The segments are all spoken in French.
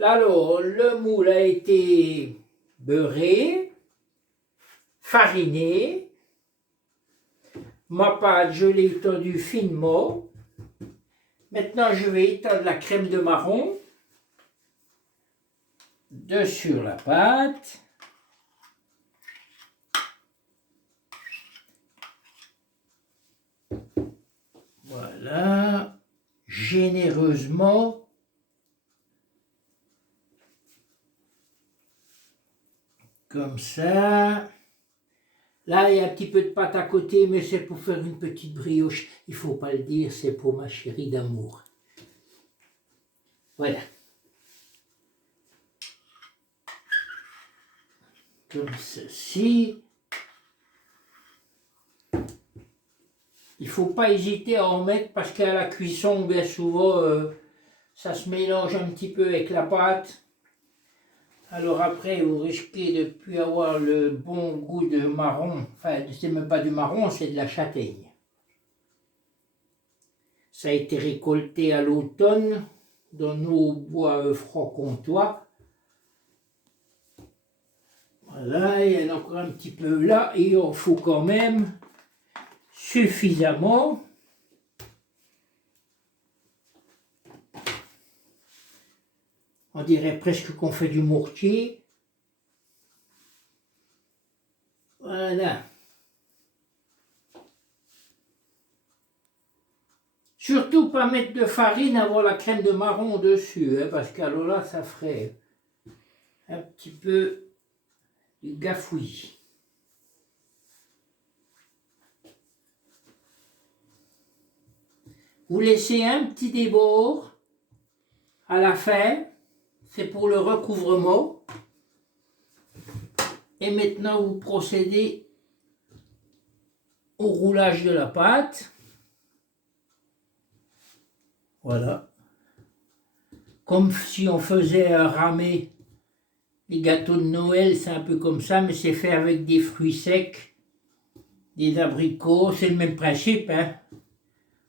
Alors, le moule a été beurré, fariné. Ma pâte, je l'ai étendue finement. Maintenant, je vais étendre la crème de marron sur la pâte. Voilà, généreusement. Comme ça. Là, il y a un petit peu de pâte à côté, mais c'est pour faire une petite brioche. Il ne faut pas le dire, c'est pour ma chérie d'amour. Voilà. Comme ceci. Il ne faut pas hésiter à en mettre parce qu'à la cuisson, bien souvent, ça se mélange un petit peu avec la pâte. Alors après, vous risquez de ne plus avoir le bon goût de marron. Enfin, c'est même pas du marron, c'est de la châtaigne. Ça a été récolté à l'automne dans nos bois franc-comtois. Voilà, il y en a encore un petit peu là, et il en faut quand même suffisamment. On dirait presque qu'on fait du mortier. Voilà. Surtout pas mettre de farine avant la crème de marron dessus, hein, parce qu'alors là, ça ferait un petit peu du gafouillis. Vous laissez un petit débord à la fin, c'est pour le recouvrement. Et maintenant, vous procédez au roulage de la pâte. Voilà. Comme si on faisait un ramé. Les gâteaux de Noël, c'est un peu comme ça, mais c'est fait avec des fruits secs, des abricots, c'est le même principe, hein.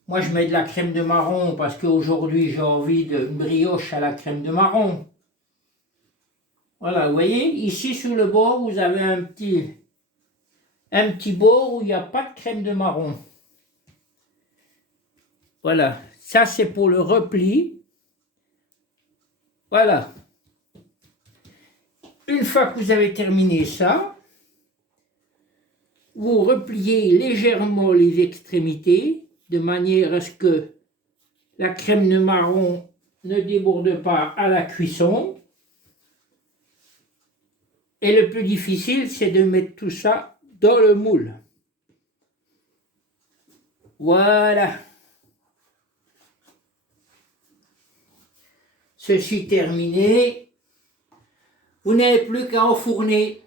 Moi, je mets de la crème de marron parce qu'aujourd'hui, j'ai envie d'une brioche à la crème de marron. Voilà, vous voyez, ici sur le bord, vous avez un petit bord où il n'y a pas de crème de marron. Voilà, ça c'est pour le repli. Voilà. Une fois que vous avez terminé ça, vous repliez légèrement les extrémités de manière à ce que la crème de marron ne déborde pas à la cuisson. Et le plus difficile, c'est de mettre tout ça dans le moule. Voilà. Ceci terminé. Vous n'avez plus qu'à enfourner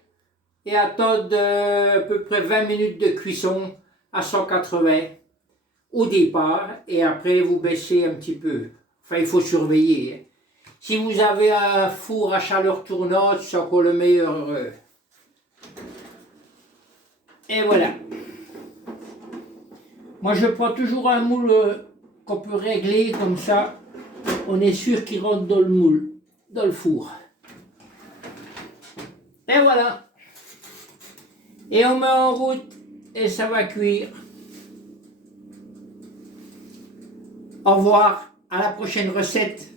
et attendre à peu près 20 minutes de cuisson à 180 au départ, et après vous baissez un petit peu. Enfin, il faut surveiller, hein. Si vous avez un four à chaleur tournante, c'est encore le meilleur. Et voilà. Moi, je prends toujours un moule qu'on peut régler comme ça. On est sûr qu'il rentre dans le moule, dans le four. Et voilà. Et on met en route et ça va cuire. Au revoir, à la prochaine recette.